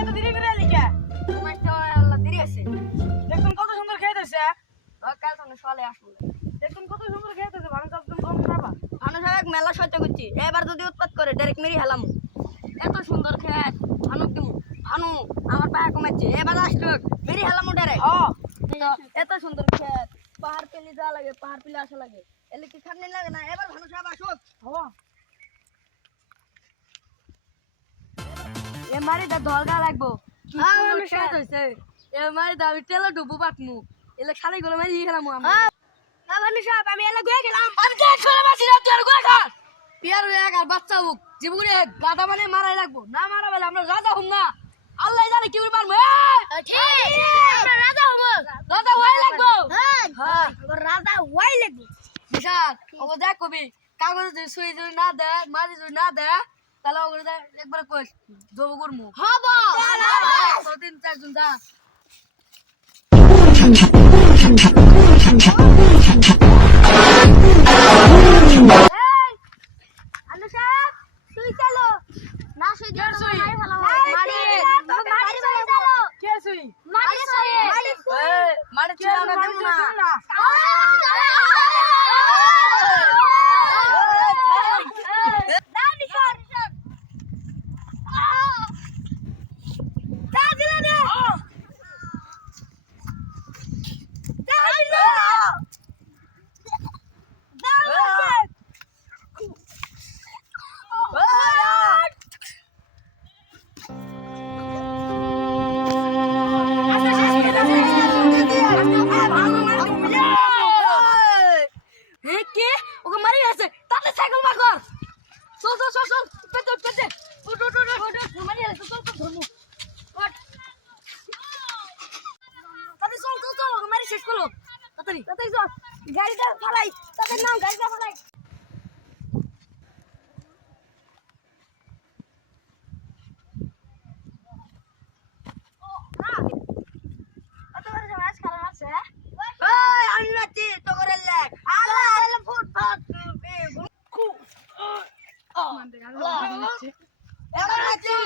এত দেরি করে এলি কে? তোমার তো আল্লাহ দেরি আছে। দেখুন কত সুন্দর খেয়ে দিছে। কাল তো সকালে আসবো। দেখুন কত সুন্দর খেয়ে দিছে। ভালো তো একদম কম না বা। ভানু সাহেব মেলা সহ্য করছি, এবার যদি উৎপাত করে ডাইরেক্ট মেরি হেলাম। এত সুন্দর খেত ভানুক দিমু। ভানু আমার পায়ে কমাচ্ছে, এবার আসলো মেরি হেলাম ডাইরেক্ট। ও এত সুন্দর খেত, পাহাড় পেলে যাওয়া লাগে, পাহাড় পেলে আসা লাগে, এলে কি খাটনি লাগে না? এবার ভানু সাহেব আসুক। হবো। এ মারি দা দলগা লাগবো। হ্যাঁ, সুন্দর ভানু সাহেব। খেত হইছে। এ মারি দা আমি তেল ডুবু পাটমু, এলে খালি গুলো মারি খেলাম আমি। ভানু সাহেব আমি এলা গুয়ে গেলাম। আমি দেখ করে মাছি না তুই আর গুয়া খা। পিয়ার এক আর বাচ্চা হোক জীবনে গাদা মানে মারাই লাগবো, না মারা বলে আমরা রাজা হম না। আল্লাহ জানে কি করে পারবো। ঠিক আমরা রাজা হব। রাজা হয়ে লাগবো। হ্যাঁ রাজা হই লাগবে। বিশাল ওকে দেখ কবি কাগজ যদি সুই যদি না দে, মারি যদি না দে, তাহলে ওকে একবার কইস জব করমু। হবো। তো 3-4 জন যা। ভানু সাহেব সুই চালো। না সুই কে সুই? মারি মারি চালো। কে সুই? মারি সুই। মারি কে ছেড়ে আমরা দেব না। কে ওকে মারি আছে তাতে সাইকেল বার কর। চল চল চল চল পেতে পেতে উঠ উঠ উঠ উঠ মারি আছে চল চল ধরমু। তাতে চল চল চল ওকে মারি শেষ করো তাড়াতাড়ি তাড়াতাড়ি চল। গাড়িটা ফালাই তাদের নাম গাড়িটা ফালাই। আমি মারছি তো করে লেখ আল্লাহ ফুটপাত এবার মারছি